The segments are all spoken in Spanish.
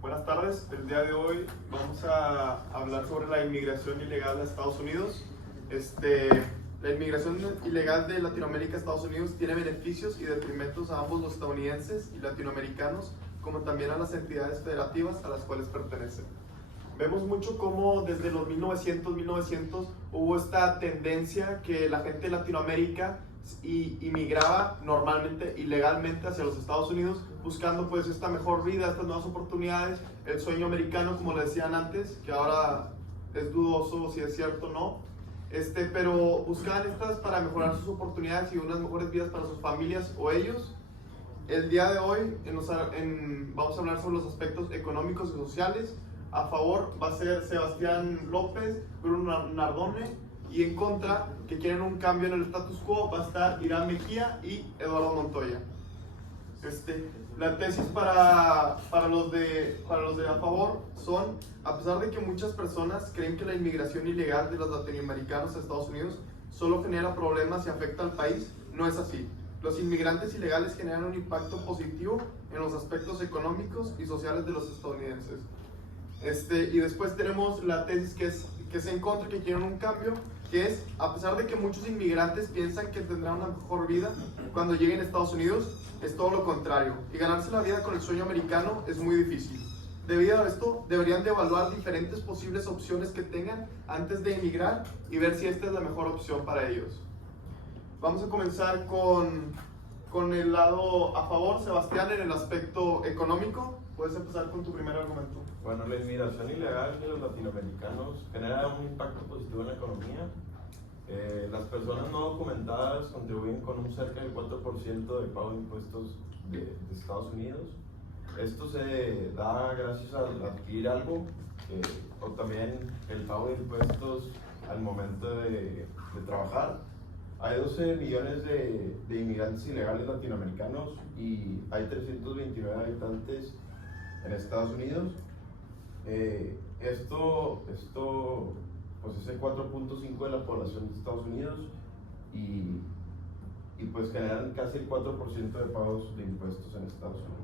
Buenas tardes, el día de hoy vamos a hablar sobre la inmigración ilegal a Estados Unidos. La inmigración ilegal de Latinoamérica a Estados Unidos tiene beneficios y detrimentos a ambos los estadounidenses y latinoamericanos, como también a las entidades federativas a las cuales pertenecen. Vemos mucho cómo desde los 1900 hubo esta tendencia que la gente de Latinoamérica inmigraba normalmente, ilegalmente hacia los Estados Unidos, buscando pues esta mejor vida, estas nuevas oportunidades, el sueño americano, como le decían antes, que ahora es dudoso si es cierto o no, pero buscaban estas para mejorar sus oportunidades y unas mejores vidas para sus familias o ellos. El día de hoy vamos a hablar sobre los aspectos económicos y sociales. A favor va a ser Sebastián López, Bruno Nardone, y en contra, que quieren un cambio en el status quo, va a estar Irán Mejía y Eduardo Montoya. La tesis para los de a favor son: a pesar de que muchas personas creen que la inmigración ilegal de los latinoamericanos a Estados Unidos solo genera problemas y afecta al país, no es así. Los inmigrantes ilegales generan un impacto positivo en los aspectos económicos y sociales de los estadounidenses. Y después tenemos la tesis que es en contra, que quieren un cambio, que es: a pesar de que muchos inmigrantes piensan que tendrán una mejor vida cuando lleguen a Estados Unidos, es todo lo contrario, y ganarse la vida con el sueño americano es muy difícil. Debido a esto, deberían de evaluar diferentes posibles opciones que tengan antes de emigrar y ver si esta es la mejor opción para ellos. Vamos a comenzar con el lado a favor. Sebastián, en el aspecto económico, puedes empezar con tu primer argumento. Bueno, la inmigración ilegal de los latinoamericanos genera un impacto positivo en la economía. Las personas no documentadas contribuyen con un cerca del 4% del pago de impuestos de Estados Unidos. Esto se da gracias a adquirir algo, o también el pago de impuestos al momento de trabajar. Hay 12 millones de inmigrantes ilegales latinoamericanos y hay 329 habitantes en Estados Unidos. Esto pues es el 4.5 de la población de Estados Unidos y pues generan casi el 4% de pagos de impuestos en Estados Unidos.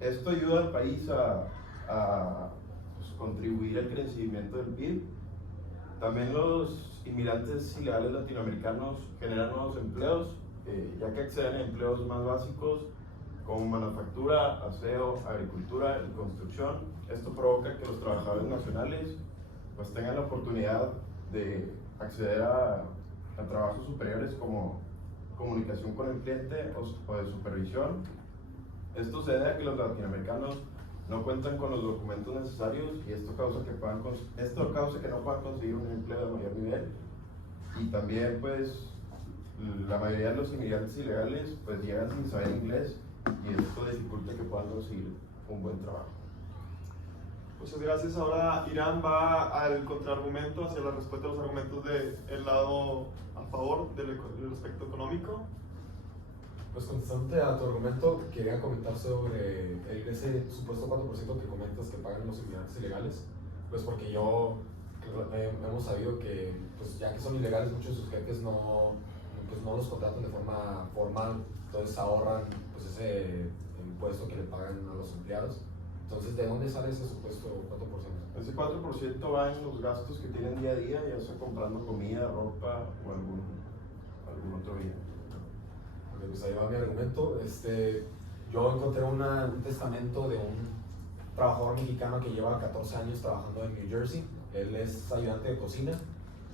Esto ayuda al país a pues, contribuir al crecimiento del PIB. También los inmigrantes ilegales latinoamericanos generan nuevos empleos, ya que acceden a empleos más básicos como manufactura, aseo, agricultura y construcción. Esto provoca que los trabajadores nacionales pues tengan la oportunidad de acceder a trabajos superiores como comunicación con el cliente o de supervisión. Esto se debe a que los latinoamericanos no cuentan con los documentos necesarios y esto causa que no puedan conseguir un empleo de mayor nivel. Y también pues la mayoría de los inmigrantes ilegales pues llegan sin saber inglés y esto dificulta que puedan conseguir un buen trabajo. Muchas gracias. Ahora Irán va al contraargumento, hacia la respuesta a los argumentos del lado a favor del aspecto económico. Pues contestante a tu argumento, quería comentar sobre ese supuesto 4% que comentas que pagan los inmigrantes ilegales. Pues porque hemos sabido que pues ya que son ilegales, muchos de sus jefes no los contratan de forma formal, entonces ahorran pues ese impuesto que le pagan a los empleados. Entonces, ¿de dónde sale ese supuesto 4%? Ese 4% va en los gastos que tienen día a día, ya sea comprando comida, ropa o algún otro bien. Okay, pues ahí va mi argumento. Yo encontré un testamento de un trabajador mexicano que lleva 14 años trabajando en New Jersey. Él es ayudante de cocina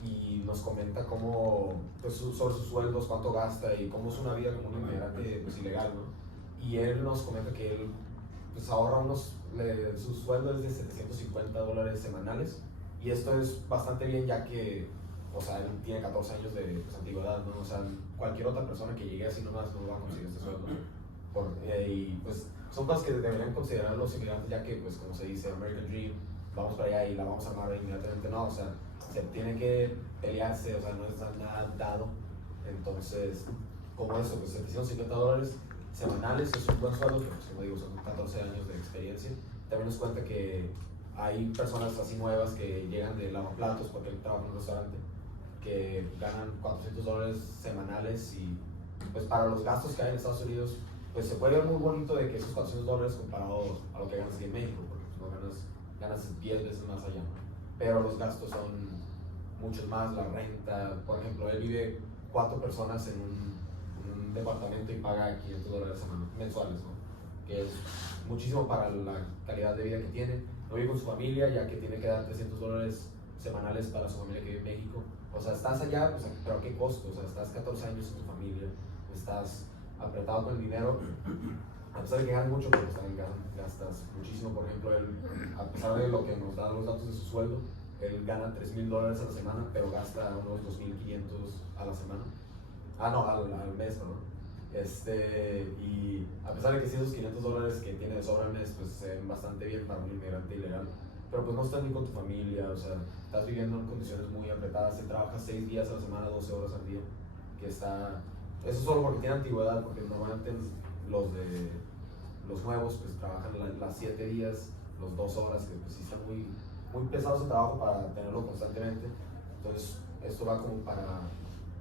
y nos comenta cómo, pues, sobre sus sueldos, cuánto gasta y cómo es una vida como un inmigrante pues, ilegal, ¿no? Y él nos comenta que él pues, ahorra su sueldo es de $750 semanales, y esto es bastante bien ya que, o sea, él tiene 14 años de pues, antigüedad, ¿no? O sea, cualquier otra persona que llegue así nomás no va a conseguir este sueldo. Y pues son cosas que deberían considerar los inmigrantes, ya que, pues como se dice, American Dream, vamos para allá y la vamos a armar inmediatamente. No, o sea, se tiene que pelearse, o sea, no es nada dado. Entonces, como eso, pues $750 semanales es un buen sueldo, pero pues, como digo, son 14 años de experiencia. También nos cuenta que hay personas así nuevas que llegan de lavaplatos porque él trabaja en un restaurante, que ganan $400 semanales y pues para los gastos que hay en Estados Unidos, pues se puede ver muy bonito de que esos $400 comparado a lo que ganas aquí en México, porque pues, no ganas 10 veces más allá, pero los gastos son muchos más, la renta, por ejemplo, él vive 4 personas en un departamento y paga $500 mensuales, ¿no? Que es muchísimo para la calidad de vida que tiene. No vive con su familia, ya que tiene que dar $300 semanales para su familia que vive en México. O sea, estás allá, pues, pero ¿a qué costo? O sea, estás 14 años en tu familia, estás apretado con el dinero, a pesar de que ganas mucho, pero pues también gastas muchísimo. Por ejemplo, él, a pesar de lo que nos dan los datos de su sueldo, él gana $3,000 a la semana, pero gasta unos 2,500 a la semana. No, al mes, ¿no? Y a pesar de que sí, esos $500 que tiene de sobra al mes, pues se ven bastante bien para un inmigrante ilegal, pero pues no estás ni con tu familia, o sea, estás viviendo en condiciones muy apretadas, se trabaja 6 días a la semana, 12 horas al día, que está, eso solo porque tiene antigüedad, porque normalmente los nuevos pues trabajan las 7 días, los 2 horas, que pues sí está muy pesado ese trabajo para tenerlo constantemente. Entonces esto va como para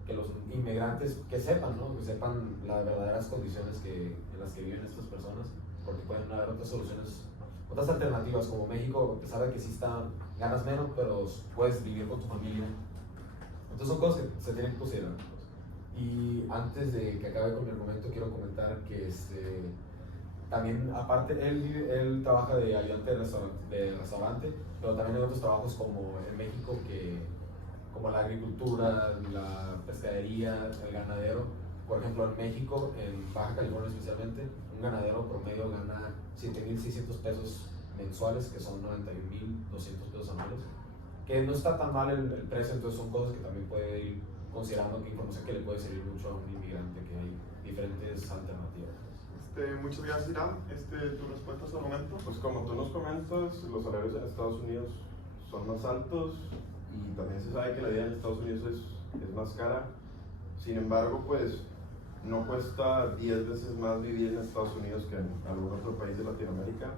que los inmigrantes que sepan, ¿no? Que sepan las verdaderas condiciones en las que viven estas personas, porque pueden haber otras soluciones, otras alternativas, como México, a pesar de que sí ganas menos, pero puedes vivir con tu familia. Entonces son cosas que se tienen que considerar. Y antes de que acabe con mi argumento, quiero comentar que también, aparte, él trabaja de ayudante de restaurante, pero también hay otros trabajos como en México, como la agricultura, la pescadería, el ganadero. Por ejemplo, en México, en Baja California especialmente, un ganadero promedio gana 7,600 pesos mensuales, que son 91,200 pesos anuales, que no está tan mal el precio. Entonces son cosas que también puede ir considerando, que información que le puede servir mucho a un inmigrante, que hay diferentes alternativas. Muchas gracias, Irán. Tu respuesta a su argumento. Pues como tú nos comentas, los salarios en Estados Unidos son más altos y también se sabe que la vida en Estados Unidos es más cara. Sin embargo, pues no cuesta 10 veces más vivir en Estados Unidos que en algún otro país de Latinoamérica.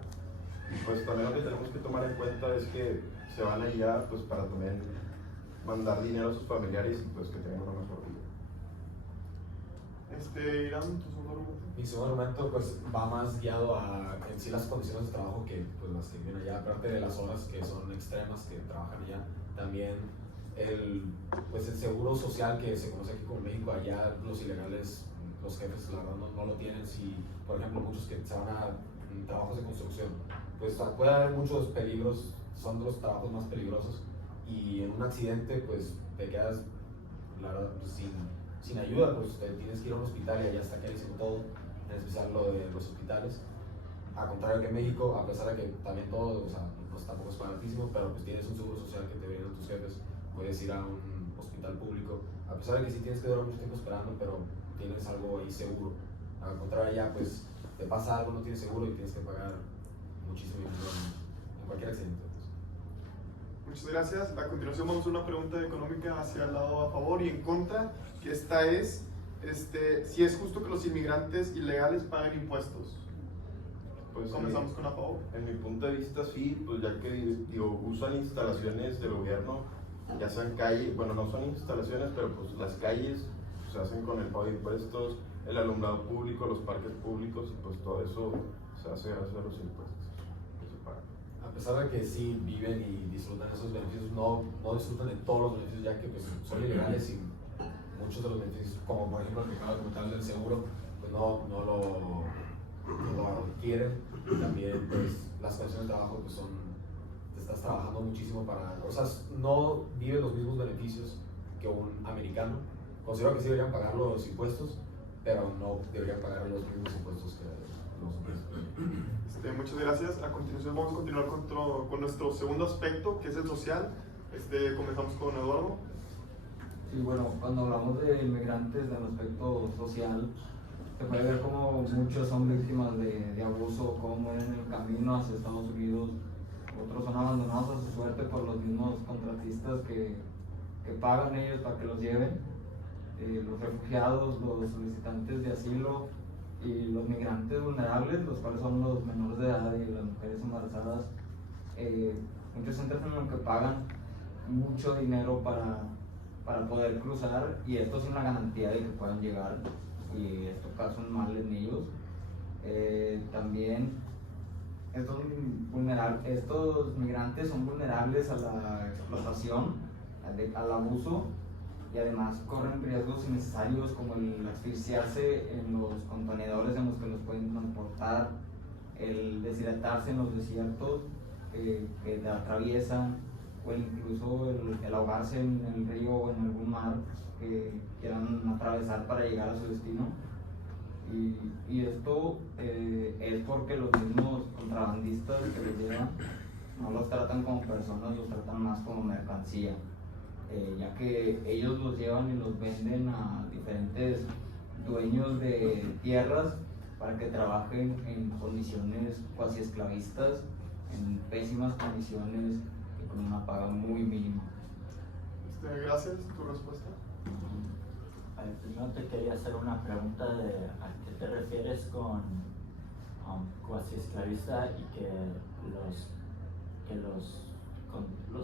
Y pues también lo que tenemos que tomar en cuenta es que se van allá pues para también mandar dinero a sus familiares y pues que tengan una mejor vida. Irán, tu segundo argumento. Mi segundo argumento pues va más guiado a en sí las condiciones de trabajo que pues las que viven allá, aparte de las horas que son extremas que trabajan allá, también el seguro social que se conoce aquí como México. Allá los ilegales, los jefes la verdad no lo tienen. Si por ejemplo muchos que se van a trabajos de construcción, pues puede haber muchos peligros, son de los trabajos más peligrosos, y en un accidente pues te quedas la verdad pues, sin ayuda, pues te tienes que ir a un hospital y allá está carísimo todo, en especial lo de los hospitales. A contrario que en México, a pesar de que también todo, o sea, pues tampoco es baratísimo, pero pues tienes un seguro social que te brindan tus jefes, puedes ir a un hospital público, a pesar de que sí tienes que durar mucho tiempo esperando, pero tienes algo ahí seguro. A contrario allá, pues te pasa algo, no tienes seguro y tienes que pagar muchísimo dinero en cualquier accidente. Muchas gracias. A continuación vamos a una pregunta económica hacia el lado a favor y en contra, que esta es si es justo que los inmigrantes ilegales paguen impuestos. Pues comenzamos con a favor. En mi punto de vista sí, pues ya que usan instalaciones del gobierno, ya sean calles, bueno no son instalaciones, pero pues las calles se hacen con el pago de impuestos, el alumbrado público, los parques públicos, y pues todo eso se hace gracias a los impuestos que se pagan. A pesar de que sí viven y disfrutan esos beneficios, no disfrutan de todos los beneficios, ya que pues, son ilegales, y muchos de los beneficios, como por ejemplo el que acabo de comentar del seguro, pues no lo adquieren. También pues las condiciones de trabajo pues te estás trabajando muchísimo o sea, no vives los mismos beneficios que un americano. Considero que sí deberían pagar los impuestos, pero no deberían pagar los mismos impuestos que los otros. Muchas gracias. A continuación vamos a continuar con nuestro segundo aspecto, que es el social. Comenzamos con Eduardo. Sí, bueno, cuando hablamos de inmigrantes en el aspecto social, se puede ver como muchos son víctimas de abuso, como mueren en el camino hacia Estados Unidos, otros son abandonados a su suerte por los mismos contratistas que pagan ellos para que los lleven, los refugiados, los solicitantes de asilo y los migrantes vulnerables, los cuales son los menores de edad y las mujeres embarazadas. Muchos centros en los que pagan mucho dinero para poder cruzar, y esto sin la garantía de que puedan llegar. y esto causa un mal en ellos. También estos migrantes son vulnerables a la explotación, al abuso, y además corren riesgos innecesarios como el asfixiarse en los contenedores en los que los pueden transportar, el deshidratarse en los desiertos que atraviesan, o incluso el ahogarse en el río o en algún mar que quieran atravesar para llegar a su destino. Y esto es porque los mismos contrabandistas que los llevan no los tratan como personas, los tratan más como mercancía, ya que ellos los llevan y los venden a diferentes dueños de tierras para que trabajen en condiciones cuasi esclavistas, en pésimas condiciones y con una paga muy mínima. Gracias, tu respuesta. Primero te quería hacer una pregunta de a qué te refieres con cuasi esclavista y que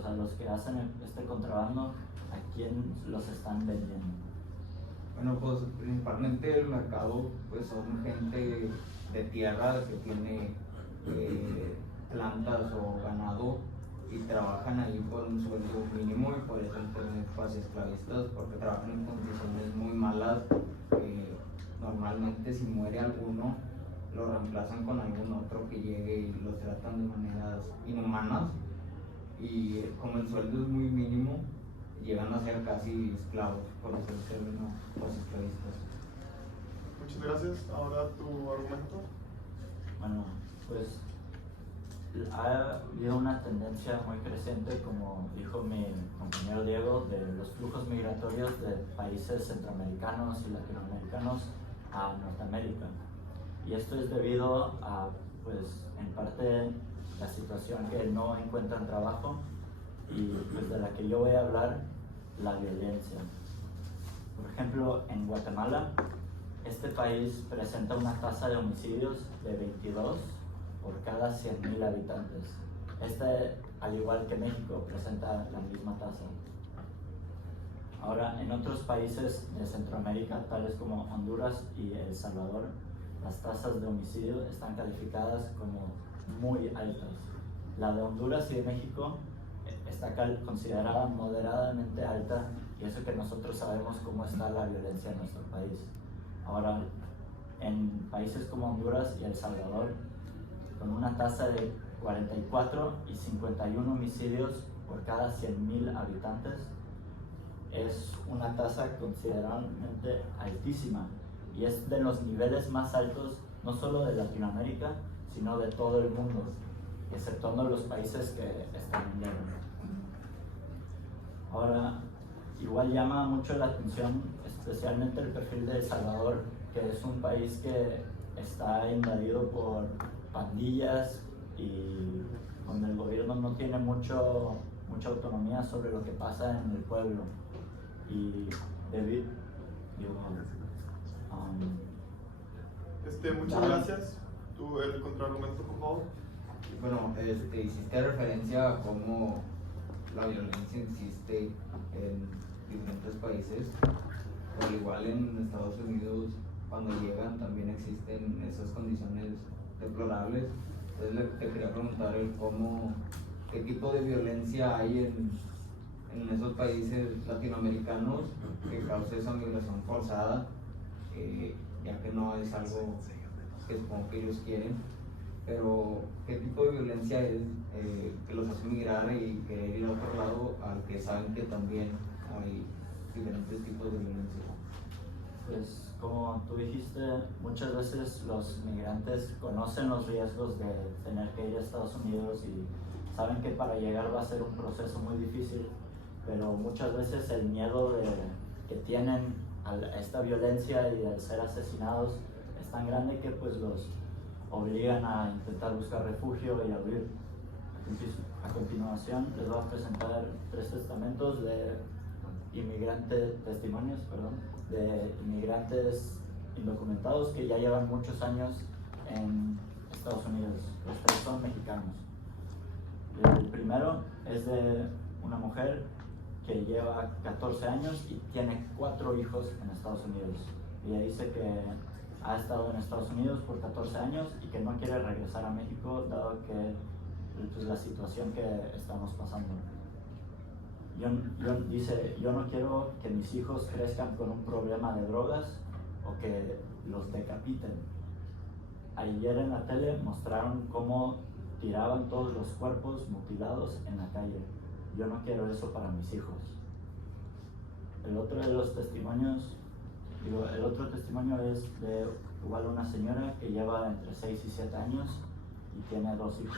a los que hacen este contrabando, ¿a quién los están vendiendo? Bueno, pues principalmente el mercado pues son gente de tierra que tiene plantas o ganado y trabajan ahí por un sueldo mínimo y por eso son cuasi esclavistas, porque trabajan en condiciones muy malas. Normalmente si muere alguno lo reemplazan con algún otro que llegue y los tratan de maneras inhumanas, y como el sueldo es muy mínimo llegan a ser casi esclavos, por eso el término cuasi esclavistas. Muchas gracias. Ahora tu argumento. Bueno, pues ha habido una tendencia muy creciente, como dijo mi compañero Diego, de los flujos migratorios de países centroamericanos y latinoamericanos a Norteamérica. Y esto es debido a, pues, en parte, la situación que no encuentran trabajo y pues de la que yo voy a hablar, la violencia. Por ejemplo, en Guatemala, este país presenta una tasa de homicidios de 22 por cada 100,000 habitantes. Al igual que México, presenta la misma tasa. Ahora, en otros países de Centroamérica, tales como Honduras y El Salvador, las tasas de homicidio están calificadas como muy altas. La de Honduras y de México está considerada moderadamente alta, y eso que nosotros sabemos cómo está la violencia en nuestro país. Ahora, en países como Honduras y El Salvador, con una tasa de 44 y 51 homicidios por cada 100,000 habitantes, es una tasa considerablemente altísima y es de los niveles más altos no solo de Latinoamérica, sino de todo el mundo, exceptuando los países que están en guerra. Ahora, igual llama mucho la atención, especialmente el perfil de El Salvador, que es un país que está invadido por pandillas y donde el gobierno no tiene mucha autonomía sobre lo que pasa en el pueblo. Y muchas gracias. Tú, el contraargumento, por favor. Bueno, hiciste referencia a cómo la violencia existe en diferentes países. Por igual en Estados Unidos, cuando llegan, también existen esas condiciones deplorables. Entonces te quería preguntar qué tipo de violencia hay en esos países latinoamericanos que causa esa migración forzada, ya que no es algo que supongo que ellos quieren, pero qué tipo de violencia es que los hace migrar y querer ir a otro lado, al que saben que también hay diferentes tipos de violencia. Pues como tú dijiste, muchas veces los migrantes conocen los riesgos de tener que ir a Estados Unidos y saben que para llegar va a ser un proceso muy difícil, pero muchas veces el miedo que tienen a esta violencia y al ser asesinados es tan grande que pues los obligan a intentar buscar refugio y a huir. A continuación les voy a presentar 3 testimonios de inmigrantes indocumentados que ya llevan muchos años en Estados Unidos. Los 3 son mexicanos. El primero es de una mujer que lleva 14 años y tiene 4 hijos en Estados Unidos. Ella dice que ha estado en Estados Unidos por 14 años y que no quiere regresar a México dado que pues, la situación que estamos pasando. Dice, yo no quiero que mis hijos crezcan con un problema de drogas o que los decapiten. Ayer en la tele mostraron cómo tiraban todos los cuerpos mutilados en la calle. Yo no quiero eso para mis hijos. El otro testimonio es de igual una señora que lleva entre 6 y 7 años y tiene 2 hijos.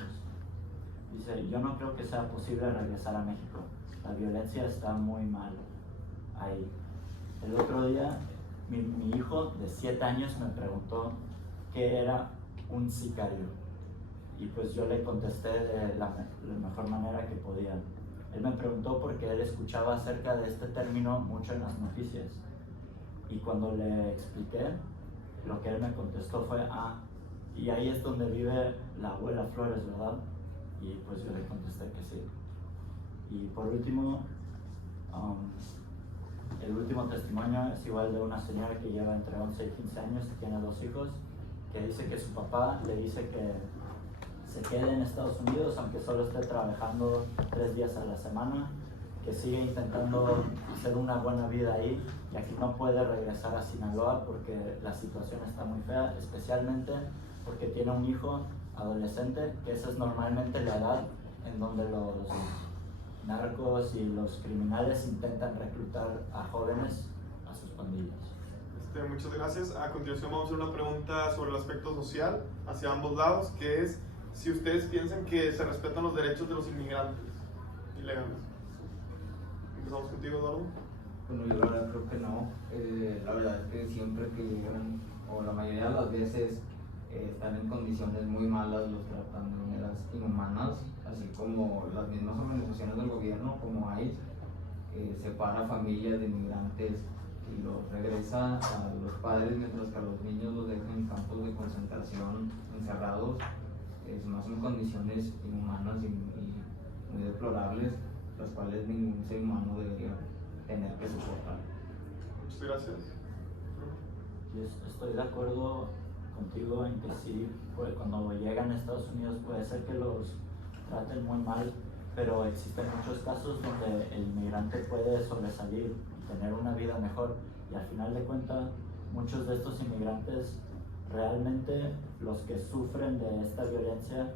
Dice, yo no creo que sea posible regresar a México. La violencia está muy mal ahí. El otro día, mi hijo de 7 años me preguntó qué era un sicario. Y pues yo le contesté de la mejor manera que podía. Él me preguntó porque él escuchaba acerca de este término mucho en las noticias. Y cuando le expliqué, lo que él me contestó fue, y ahí es donde vive la abuela Flores, ¿verdad? Y pues yo le contesté que sí. Y por último, el último testimonio es igual de una señora que lleva entre 11 y 15 años y tiene 2 hijos, que dice que su papá le dice que se quede en Estados Unidos aunque solo esté trabajando 3 días a la semana, que sigue intentando hacer una buena vida ahí y aquí no puede regresar a Sinaloa porque la situación está muy fea, especialmente porque tiene un hijo adolescente, que esa es normalmente la edad en donde los narcos y los criminales intentan reclutar a jóvenes a sus pandillas. Muchas gracias. A continuación vamos a hacer una pregunta sobre el aspecto social hacia ambos lados, que es si ustedes piensan que se respetan los derechos de los inmigrantes ilegales. Empezamos contigo, Eduardo. Bueno, yo la verdad creo que no. La verdad es que siempre que llegan, o la mayoría de las veces, están en condiciones muy malas, los tratan de maneras inhumanas, así como las mismas organizaciones del gobierno, como ICE, separa familias de inmigrantes y los regresa a los padres, mientras que a los niños los dejan en campos de concentración encerrados. No son condiciones inhumanas y muy deplorables, las cuales ningún ser humano debería tener que soportar. Muchas gracias. Yo estoy de acuerdo contigo en que sí, pues, cuando llegan a Estados Unidos puede ser que los traten muy mal, pero existen muchos casos donde el inmigrante puede sobresalir y tener una vida mejor, y al final de cuentas muchos de estos inmigrantes realmente, los que sufren de esta violencia,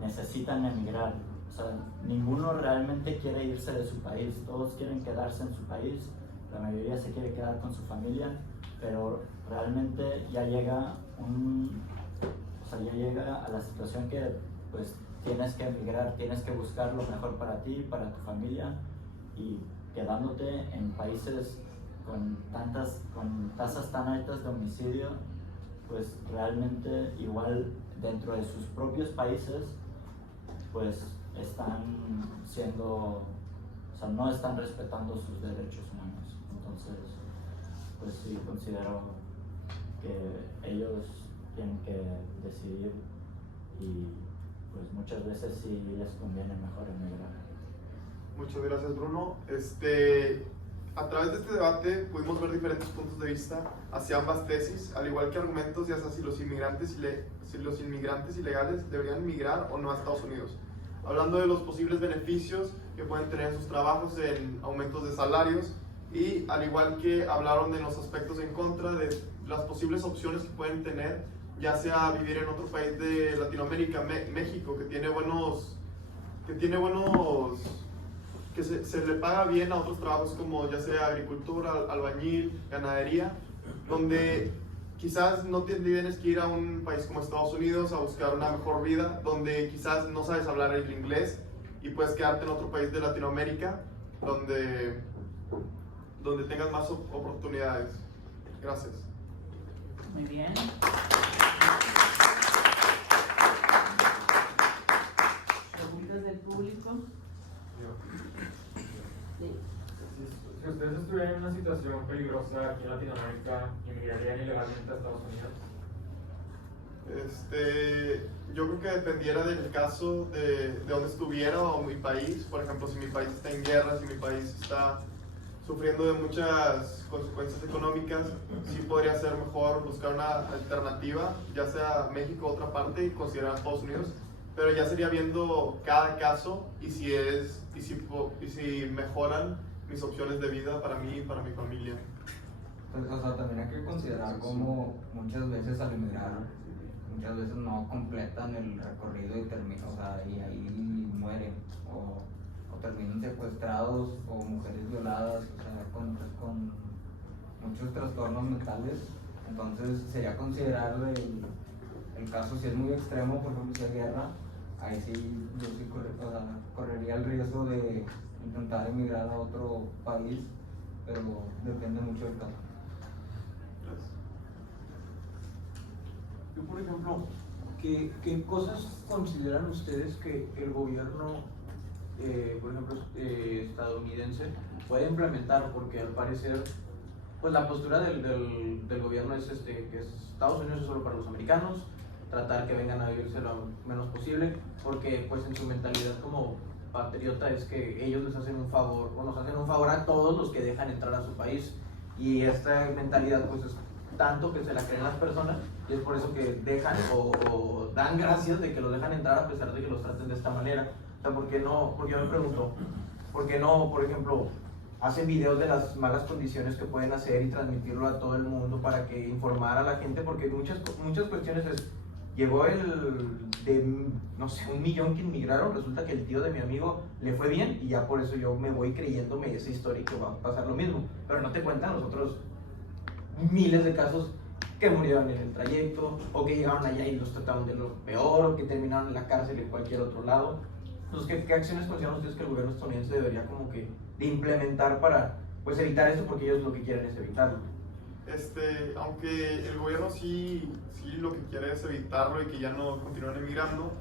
necesitan emigrar. O sea, ninguno realmente quiere irse de su país, todos quieren quedarse en su país, la mayoría se quiere quedar con su familia, pero realmente ya llega a la situación que pues tienes que emigrar, tienes que buscar lo mejor para ti, para tu familia, y quedándote en países con tasas tan altas de homicidio, pues realmente igual dentro de sus propios países pues están no están respetando sus derechos humanos. Entonces pues sí considero que ellos tienen que decidir, y pues muchas veces sí les conviene mejor emigrar. Muchas gracias, Bruno. A través de este debate pudimos ver diferentes puntos de vista hacia ambas tesis, al igual que argumentos de hacia si los inmigrantes ilegales deberían migrar o no a Estados Unidos. Hablando de los posibles beneficios que pueden tener en sus trabajos en aumentos de salarios, y al igual que hablaron de los aspectos en contra, de las posibles opciones que pueden tener, ya sea vivir en otro país de Latinoamérica, México, que se le paga bien a otros trabajos como ya sea agricultura, albañil, ganadería, donde quizás no tienes que ir a un país como Estados Unidos a buscar una mejor vida, donde quizás no sabes hablar el inglés y puedes quedarte en otro país de Latinoamérica donde tengas más oportunidades. Gracias. Muy bien. ¿Preguntas del público? Sí. Si ustedes estuvieran en una situación peligrosa aquí en Latinoamérica, ¿inmigrarían ilegalmente a Estados Unidos? Yo creo que dependiera del caso de dónde estuviera o mi país. Por ejemplo, si mi país está en guerra, si mi país está sufriendo de muchas consecuencias económicas, sí podría ser mejor buscar una alternativa, ya sea México o otra parte, y considerar a Estados Unidos, pero ya sería viendo cada caso y si mejoran mis opciones de vida para mí y para mi familia. Pues, o sea, también hay que considerar cómo muchas veces al emigrar, muchas veces no completan el recorrido y terminan, o sea, y ahí mueren, o terminan secuestrados, o mujeres violadas, o sea, con muchos trastornos mentales. Entonces sería considerar el caso, si es muy extremo, por ejemplo, si hay guerra, ahí sí yo sí correría el riesgo de intentar emigrar a otro país, pero depende mucho del caso. Yo, por ejemplo, ¿qué cosas consideran ustedes que el gobierno, por ejemplo, estadounidense puede implementar? Porque al parecer, pues la postura del gobierno es que Estados Unidos es solo para los americanos, tratar que vengan a vivirse lo menos posible, porque pues en su mentalidad como patriota es que ellos les hacen un favor, o nos hacen un favor a todos los que dejan entrar a su país, y esta mentalidad pues es tanto que se la creen las personas, y es por eso que dejan o dan gracias de que los dejan entrar a pesar de que los traten de esta manera. O sea, ¿por qué no? Porque yo me pregunto, ¿por qué no, por ejemplo, hacen videos de las malas condiciones que pueden hacer y transmitirlo a todo el mundo para que informar a la gente? Porque muchas cuestiones es, llegó no sé, 1 millón que inmigraron, resulta que el tío de mi amigo le fue bien y ya por eso yo me voy creyéndome esa historia y que va a pasar lo mismo, pero no te cuentan los otros miles de casos que murieron en el trayecto, o que llegaron allá y los trataron de lo peor, o que terminaron en la cárcel en cualquier otro lado. Entonces, ¿qué acciones consideran ustedes que el gobierno estadounidense debería como que de implementar para pues evitar esto? Porque ellos lo que quieren es evitarlo. Aunque el gobierno sí lo que quiere es evitarlo y que ya no continúen emigrando,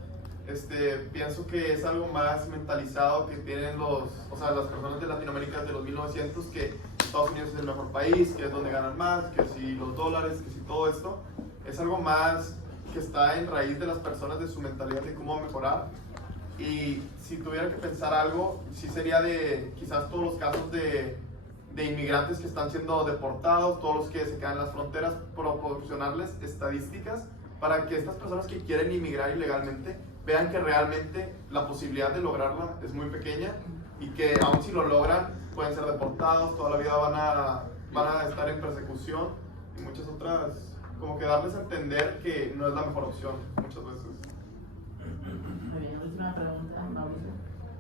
pienso que es algo más mentalizado que tienen las personas de Latinoamérica desde los 1900, que Estados Unidos es el mejor país, que es donde ganan más, que si los dólares, que si todo esto. Es algo más que está en raíz de las personas, de su mentalidad de cómo mejorar. Y si tuviera que pensar algo, sí sería de quizás todos los casos de inmigrantes que están siendo deportados, todos los que se quedan en las fronteras, proporcionarles estadísticas para que estas personas que quieren inmigrar ilegalmente vean que realmente la posibilidad de lograrla es muy pequeña, y que aun si lo logran pueden ser deportados, toda la vida van a estar en persecución, y muchas otras, como que darles a entender que no es la mejor opción muchas veces. Muy bien, última pregunta, Mauricio.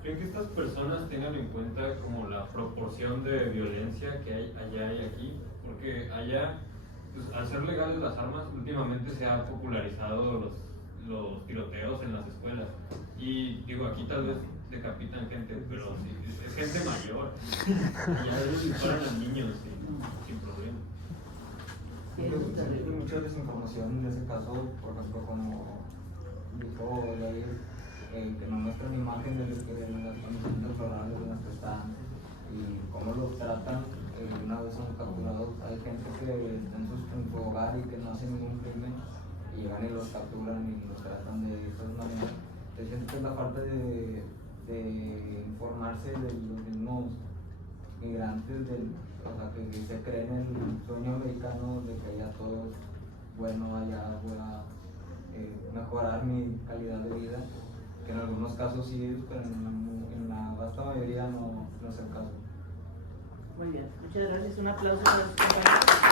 ¿Creen que estas personas tengan en cuenta como la proporción de violencia que hay allá y aquí? Porque allá, pues, al ser legales las armas, últimamente se han popularizado los tiroteos en las escuelas. Y digo, aquí tal vez decapitan gente, pero sí, es gente mayor. Y a veces disparan a niños sin problema. Hay mucha desinformación en ese caso, por ejemplo, como dijo David, que nos muestran imagen de las condiciones deplorables en las que están y cómo los tratan. Una vez son capturados, hay gente que está en su hogar y que no hace ningún crimen, y llegan y los capturan y los tratan de estas maneras. Entonces siento que es la falta de informarse de los mismos migrantes, o sea, que se creen en el sueño americano de que allá todo es bueno, allá voy a mejorar mi calidad de vida, que en algunos casos sí, pero en la vasta mayoría no es el caso. Muy bien, muchas gracias. Un aplauso para los compañeros.